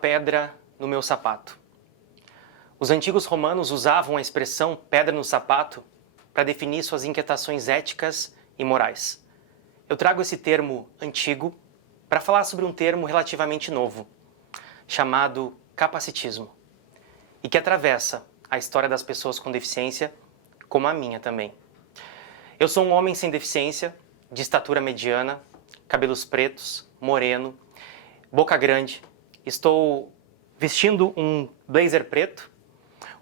pedra no meu sapato. Os antigos romanos usavam a expressão pedra no sapato para definir suas inquietações éticas e morais. Eu trago esse termo antigo para falar sobre um termo relativamente novo, chamado capacitismo, e que atravessa a história das pessoas com deficiência, como a minha também. Eu sou um homem sem deficiência, de estatura mediana, cabelos pretos, moreno, boca grande. Estou vestindo um blazer preto,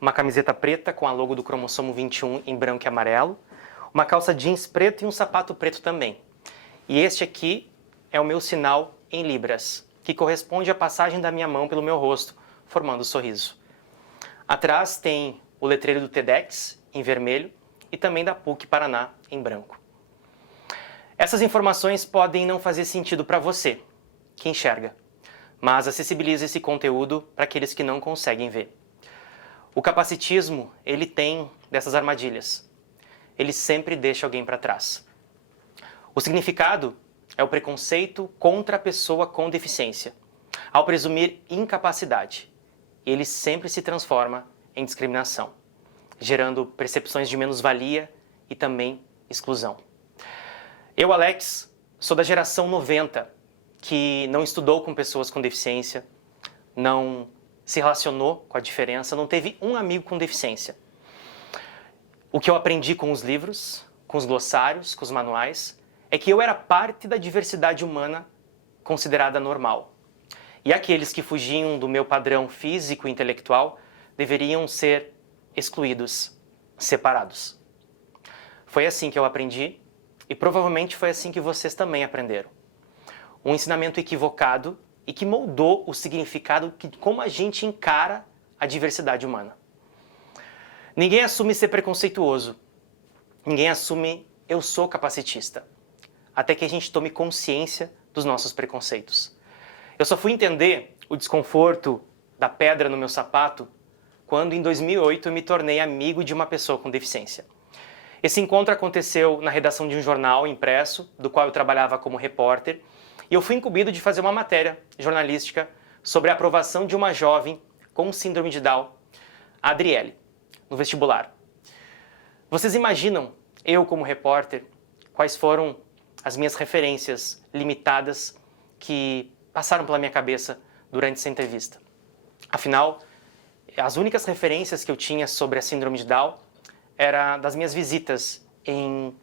uma camiseta preta com a logo do cromossomo 21 em branco e amarelo, uma calça jeans preto e um sapato preto também. E este aqui é o meu sinal em libras, que corresponde à passagem da minha mão pelo meu rosto, formando o sorriso. Atrás tem o letreiro do TEDx, em vermelho, e também da PUC Paraná, em branco. Essas informações podem não fazer sentido para você, que enxerga, mas acessibiliza esse conteúdo para aqueles que não conseguem ver. O capacitismo, ele tem dessas armadilhas. Ele sempre deixa alguém para trás. O significado é o preconceito contra a pessoa com deficiência, ao presumir incapacidade. Ele sempre se transforma em discriminação, gerando percepções de menos-valia e também exclusão. Eu, Alex, sou da geração 90, que não estudou com pessoas com deficiência, não se relacionou com a diferença, não teve um amigo com deficiência. O que eu aprendi com os livros, com os glossários, com os manuais, é que eu era parte da diversidade humana considerada normal. E aqueles que fugiam do meu padrão físico e intelectual deveriam ser excluídos, separados. Foi assim que eu aprendi e provavelmente foi assim que vocês também aprenderam. Um ensinamento equivocado e que moldou o significado de como a gente encara a diversidade humana. Ninguém assume ser preconceituoso. Ninguém assume eu sou capacitista. Até que a gente tome consciência dos nossos preconceitos. Eu só fui entender o desconforto da pedra no meu sapato quando, em 2008, eu me tornei amigo de uma pessoa com deficiência. Esse encontro aconteceu na redação de um jornal impresso, do qual eu trabalhava como repórter, e eu fui incumbido de fazer uma matéria jornalística sobre a aprovação de uma jovem com síndrome de Down, a Adriele, no vestibular. Vocês imaginam, eu como repórter, quais foram as minhas referências limitadas que passaram pela minha cabeça durante essa entrevista? Afinal, as únicas referências que eu tinha sobre a síndrome de Down era das minhas visitas em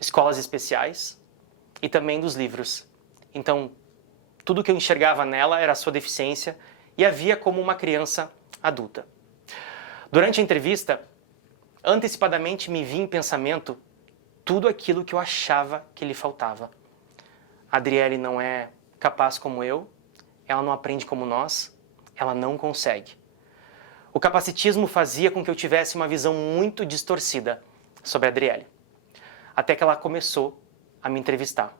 escolas especiais e também dos livros. Então, tudo que eu enxergava nela era a sua deficiência e a via como uma criança adulta. Durante a entrevista, antecipadamente me vi em pensamento tudo aquilo que eu achava que lhe faltava. A Adriele não é capaz como eu, ela não aprende como nós, ela não consegue. O capacitismo fazia com que eu tivesse uma visão muito distorcida sobre a Adriele. Até que ela começou a me entrevistar.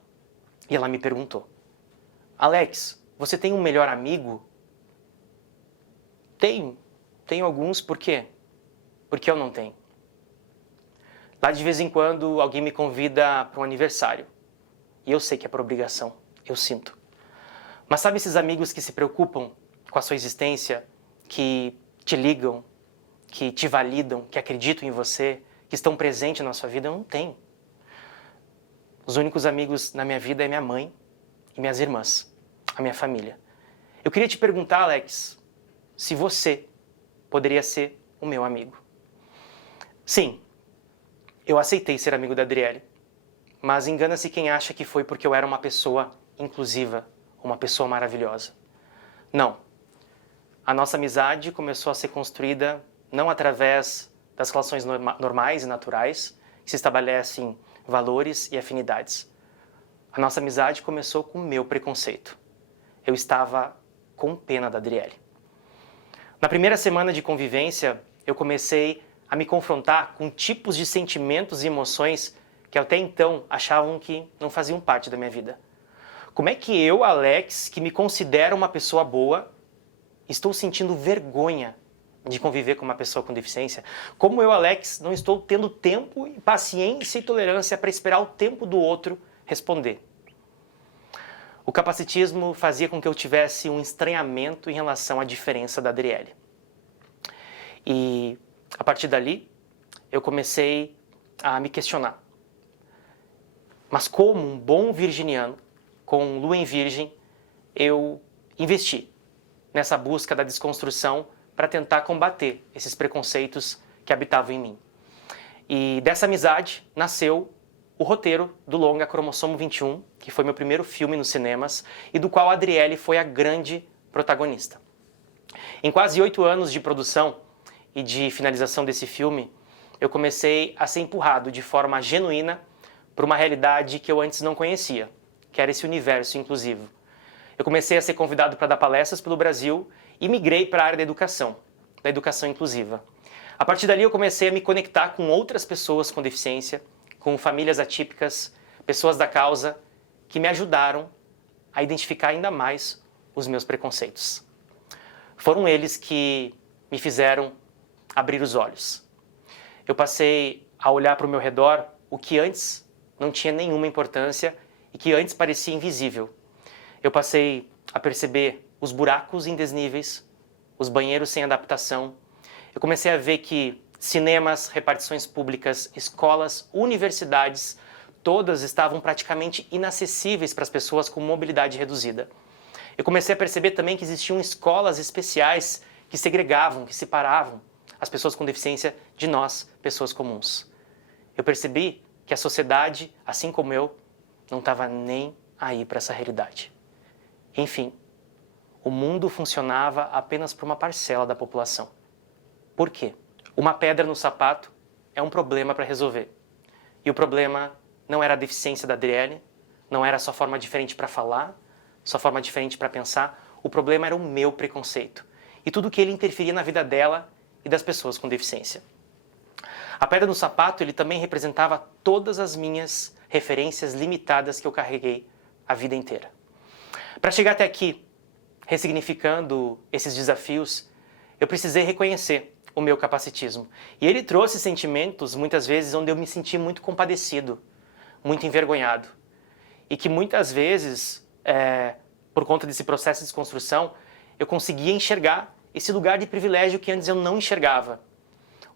E ela me perguntou: Alex, você tem um melhor amigo? Tenho alguns, por quê? Porque eu não tenho. Lá de vez em quando alguém me convida para um aniversário. E eu sei que é por obrigação, eu sinto. Mas sabe esses amigos que se preocupam com a sua existência, que te ligam, que te validam, que acreditam em você, que estão presentes na sua vida? Eu não tenho. Os únicos amigos na minha vida é minha mãe e minhas irmãs, a minha família. Eu queria te perguntar, Alex, se você poderia ser o meu amigo. Sim, eu aceitei ser amigo da Adriele, mas engana-se quem acha que foi porque eu era uma pessoa inclusiva, uma pessoa maravilhosa. Não. A nossa amizade começou a ser construída não através das relações normais e naturais, que se estabelecem valores e afinidades. A nossa amizade começou com o meu preconceito. Eu estava com pena da Adriele. Na primeira semana de convivência, eu comecei a me confrontar com tipos de sentimentos e emoções que até então achavam que não faziam parte da minha vida. Como é que eu, Alex, que me considero uma pessoa boa, estou sentindo vergonha de conviver com uma pessoa com deficiência? Como eu, Alex, não estou tendo tempo, paciência e tolerância para esperar o tempo do outro responder? O capacitismo fazia com que eu tivesse um estranhamento em relação à diferença da Adriele. E a partir dali, eu comecei a me questionar. Mas como um bom virginiano, com lua em virgem, eu investi nessa busca da desconstrução para tentar combater esses preconceitos que habitavam em mim. E dessa amizade nasceu o roteiro do longa Cromossomo 21, que foi meu primeiro filme nos cinemas e do qual a Adriele foi a grande protagonista. Em quase 8 anos de produção e de finalização desse filme, eu comecei a ser empurrado de forma genuína para uma realidade que eu antes não conhecia, que era esse universo inclusivo. Eu comecei a ser convidado para dar palestras pelo Brasil e migrei para a área da educação inclusiva. A partir dali eu comecei a me conectar com outras pessoas com deficiência, com famílias atípicas, pessoas da causa, que me ajudaram a identificar ainda mais os meus preconceitos. Foram eles que me fizeram abrir os olhos. Eu passei a olhar para o meu redor o que antes não tinha nenhuma importância e que antes parecia invisível. Eu passei a perceber os buracos indesníveis, os banheiros sem adaptação. Eu comecei a ver que cinemas, repartições públicas, escolas, universidades, todas estavam praticamente inacessíveis para as pessoas com mobilidade reduzida. Eu comecei a perceber também que existiam escolas especiais que segregavam, que separavam as pessoas com deficiência de nós, pessoas comuns. Eu percebi que a sociedade, assim como eu, não estava nem aí para essa realidade. Enfim, o mundo funcionava apenas para uma parcela da população. Por quê? Uma pedra no sapato é um problema para resolver. E o problema não era a deficiência da Adriele, não era a sua forma diferente para falar, sua forma diferente para pensar. O problema era o meu preconceito e tudo que ele interferia na vida dela e das pessoas com deficiência. A pedra no sapato, ele também representava todas as minhas referências limitadas que eu carreguei a vida inteira. Para chegar até aqui, ressignificando esses desafios, eu precisei reconhecer o meu capacitismo. E ele trouxe sentimentos, muitas vezes, onde eu me senti muito compadecido, muito envergonhado. E que muitas vezes, por conta desse processo de desconstrução, eu conseguia enxergar esse lugar de privilégio que antes eu não enxergava.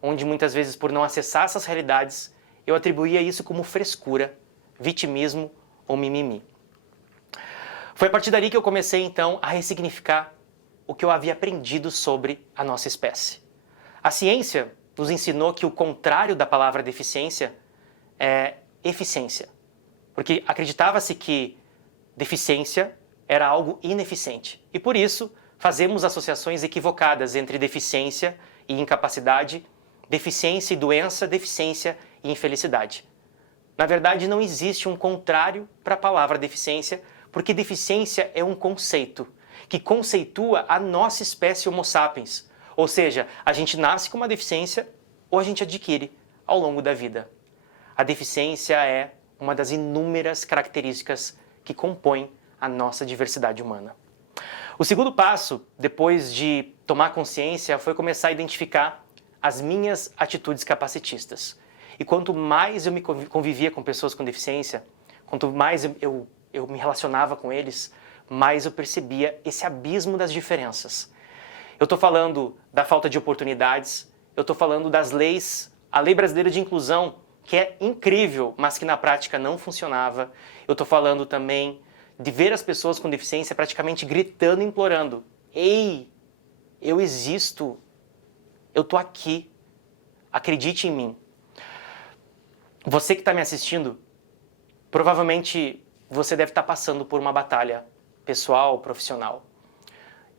Onde muitas vezes, por não acessar essas realidades, eu atribuía isso como frescura, vitimismo ou mimimi. Foi a partir dali que eu comecei, então, a ressignificar o que eu havia aprendido sobre a nossa espécie. A ciência nos ensinou que o contrário da palavra deficiência é eficiência, porque acreditava-se que deficiência era algo ineficiente. E por isso, fazemos associações equivocadas entre deficiência e incapacidade, deficiência e doença, deficiência e infelicidade. Na verdade, não existe um contrário para a palavra deficiência, porque deficiência é um conceito que conceitua a nossa espécie Homo sapiens. Ou seja, a gente nasce com uma deficiência ou a gente adquire ao longo da vida. A deficiência é uma das inúmeras características que compõem a nossa diversidade humana. O segundo passo, depois de tomar consciência, foi começar a identificar as minhas atitudes capacitistas. E quanto mais eu me convivia com pessoas com deficiência, quanto mais eu me relacionava com eles, mais eu percebia esse abismo das diferenças. Eu estou falando da falta de oportunidades, eu estou falando das leis, a Lei Brasileira de Inclusão, que é incrível, mas que na prática não funcionava. Eu estou falando também de ver as pessoas com deficiência praticamente gritando, implorando: "Ei, eu existo, eu estou aqui, acredite em mim." Você que está me assistindo, provavelmente você deve estar passando por uma batalha pessoal, profissional,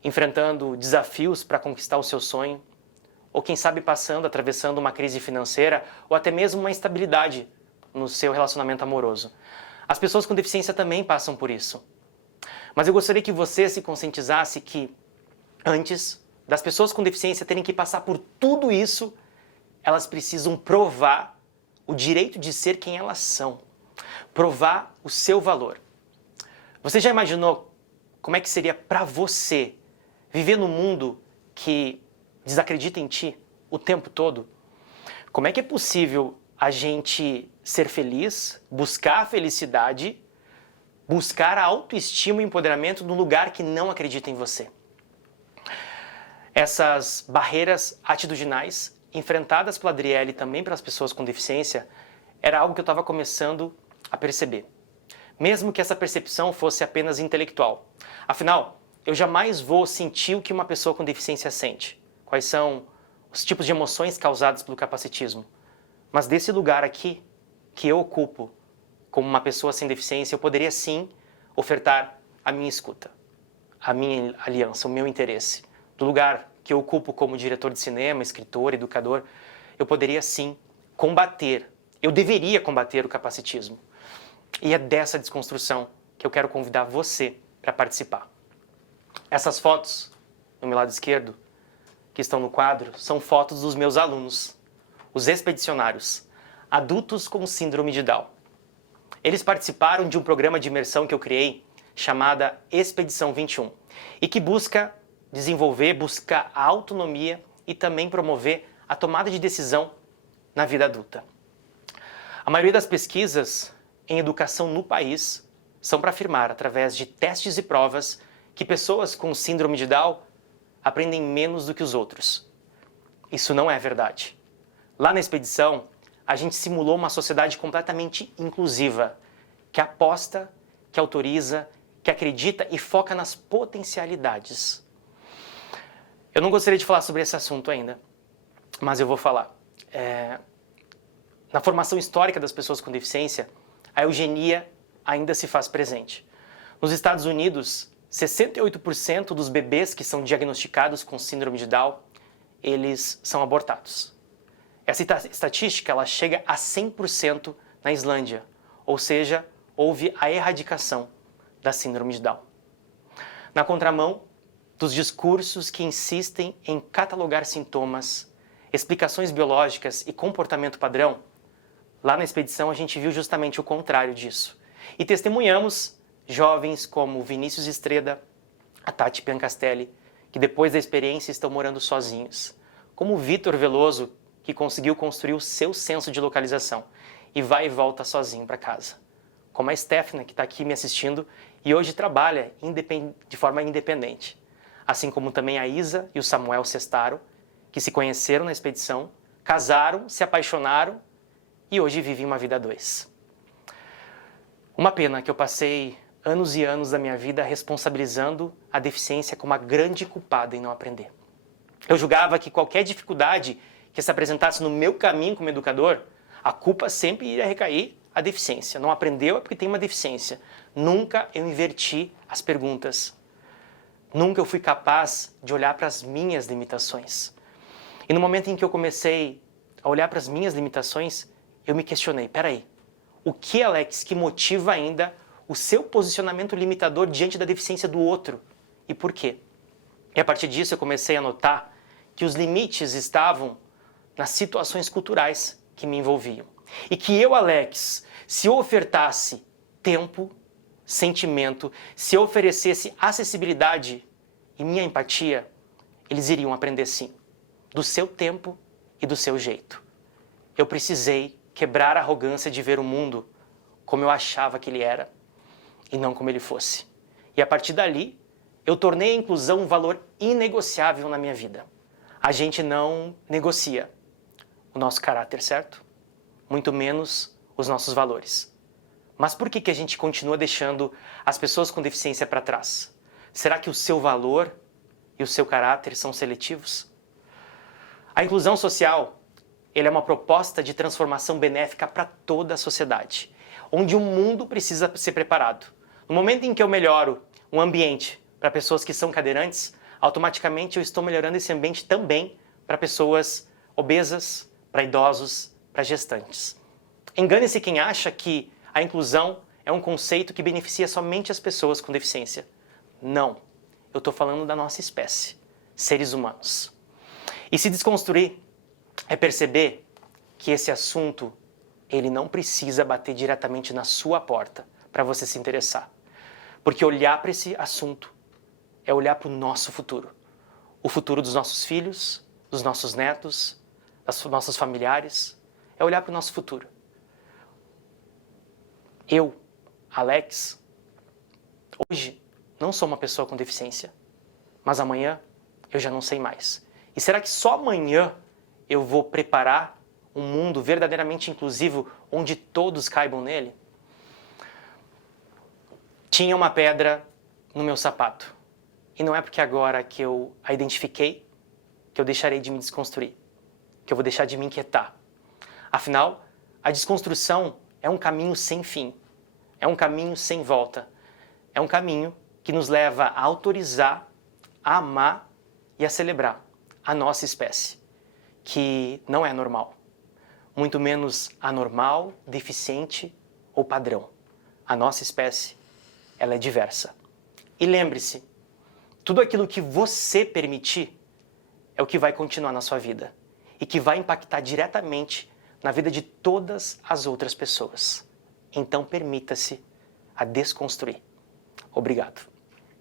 enfrentando desafios para conquistar o seu sonho, ou quem sabe atravessando uma crise financeira, ou até mesmo uma instabilidade no seu relacionamento amoroso. As pessoas com deficiência também passam por isso. Mas eu gostaria que você se conscientizasse que, antes das pessoas com deficiência terem que passar por tudo isso, elas precisam provar o direito de ser quem elas são, provar o seu valor. Você já imaginou como é que seria para você viver num mundo que desacredita em ti o tempo todo? Como é que é possível a gente ser feliz, buscar a felicidade, buscar a autoestima e empoderamento no lugar que não acredita em você. Essas barreiras atitudinais, enfrentadas pela Adriele e também pelas pessoas com deficiência, era algo que eu estava começando a perceber. Mesmo que essa percepção fosse apenas intelectual. Afinal, eu jamais vou sentir o que uma pessoa com deficiência sente. Quais são os tipos de emoções causadas pelo capacitismo. Mas desse lugar aqui, que eu ocupo como uma pessoa sem deficiência, eu poderia sim ofertar a minha escuta, a minha aliança, o meu interesse. Do lugar que eu ocupo como diretor de cinema, escritor, educador, eu poderia sim combater, eu deveria combater o capacitismo. E é dessa desconstrução que eu quero convidar você para participar. Essas fotos, no meu lado esquerdo, que estão no quadro, são fotos dos meus alunos, os expedicionários, adultos com síndrome de Down. Eles participaram de um programa de imersão que eu criei, chamada Expedição 21, e que busca buscar a autonomia e também promover a tomada de decisão na vida adulta. A maioria das pesquisas em educação no país são para afirmar, através de testes e provas, que pessoas com síndrome de Down aprendem menos do que os outros. Isso não é verdade. Lá na expedição, a gente simulou uma sociedade completamente inclusiva, que aposta, que autoriza, que acredita e foca nas potencialidades. Eu não gostaria de falar sobre esse assunto ainda, mas eu vou falar. Na formação histórica das pessoas com deficiência, a eugenia ainda se faz presente. Nos Estados Unidos, 68% dos bebês que são diagnosticados com síndrome de Down, eles são abortados. Essa estatística ela chega a 100% na Islândia, ou seja, houve a erradicação da síndrome de Down. Na contramão dos discursos que insistem em catalogar sintomas, explicações biológicas e comportamento padrão, lá na expedição a gente viu justamente o contrário disso. E testemunhamos jovens como Vinícius Estreda, a Tati Piancastelli, que depois da experiência estão morando sozinhos. Como o Vitor Veloso, que conseguiu construir o seu senso de localização e vai e volta sozinho para casa. Como a Stephanie, que está aqui me assistindo e hoje trabalha de forma independente. Assim como também a Isa e o Samuel Sestaro, que se conheceram na expedição, casaram, se apaixonaram e hoje vivem uma vida a dois. Uma pena que eu passei anos e anos da minha vida responsabilizando a deficiência como a grande culpada em não aprender. Eu julgava que qualquer dificuldade que se apresentasse no meu caminho como educador, a culpa sempre iria recair à deficiência. Não aprendeu é porque tem uma deficiência. Nunca eu inverti as perguntas. Nunca eu fui capaz de olhar para as minhas limitações. E no momento em que eu comecei a olhar para as minhas limitações, eu me questionei, peraí, o que, Alex, que motiva ainda o seu posicionamento limitador diante da deficiência do outro? E por quê? E a partir disso eu comecei a notar que os limites estavam nas situações culturais que me envolviam. E que eu, Alex, se eu ofertasse tempo, sentimento, se eu oferecesse acessibilidade e minha empatia, eles iriam aprender sim, do seu tempo e do seu jeito. Eu precisei quebrar a arrogância de ver o mundo como eu achava que ele era e não como ele fosse. E a partir dali, eu tornei a inclusão um valor inegociável na minha vida. A gente não negocia o nosso caráter, certo? Muito menos os nossos valores. Mas por que a gente continua deixando as pessoas com deficiência para trás? Será que o seu valor e o seu caráter são seletivos? A inclusão social, ele é uma proposta de transformação benéfica para toda a sociedade, onde o mundo precisa ser preparado. No momento em que eu melhoro um ambiente para pessoas que são cadeirantes, automaticamente eu estou melhorando esse ambiente também para pessoas obesas, para idosos, para gestantes. Engane-se quem acha que a inclusão é um conceito que beneficia somente as pessoas com deficiência. Não. Eu estou falando da nossa espécie, seres humanos. E se desconstruir é perceber que esse assunto ele não precisa bater diretamente na sua porta para você se interessar. Porque olhar para esse assunto é olhar para o nosso futuro. O futuro dos nossos filhos, dos nossos netos, das nossos familiares. É olhar para o nosso futuro. Eu, Alex, Hoje, não sou uma pessoa com deficiência, mas amanhã eu já não sei mais. E será que só amanhã eu vou preparar um mundo verdadeiramente inclusivo onde todos caibam nele? Tinha uma pedra no meu sapato. E não é porque agora que eu a identifiquei que eu deixarei de me desconstruir, que eu vou deixar de me inquietar. Afinal, a desconstrução é um caminho sem fim, é um caminho sem volta, é um caminho que nos leva a autorizar, a amar e a celebrar a nossa espécie, que não é normal, muito menos anormal, deficiente ou padrão. A nossa espécie, ela é diversa. E lembre-se, tudo aquilo que você permitir é o que vai continuar na sua vida e que vai impactar diretamente na vida de todas as outras pessoas. Então permita-se a desconstruir. Obrigado.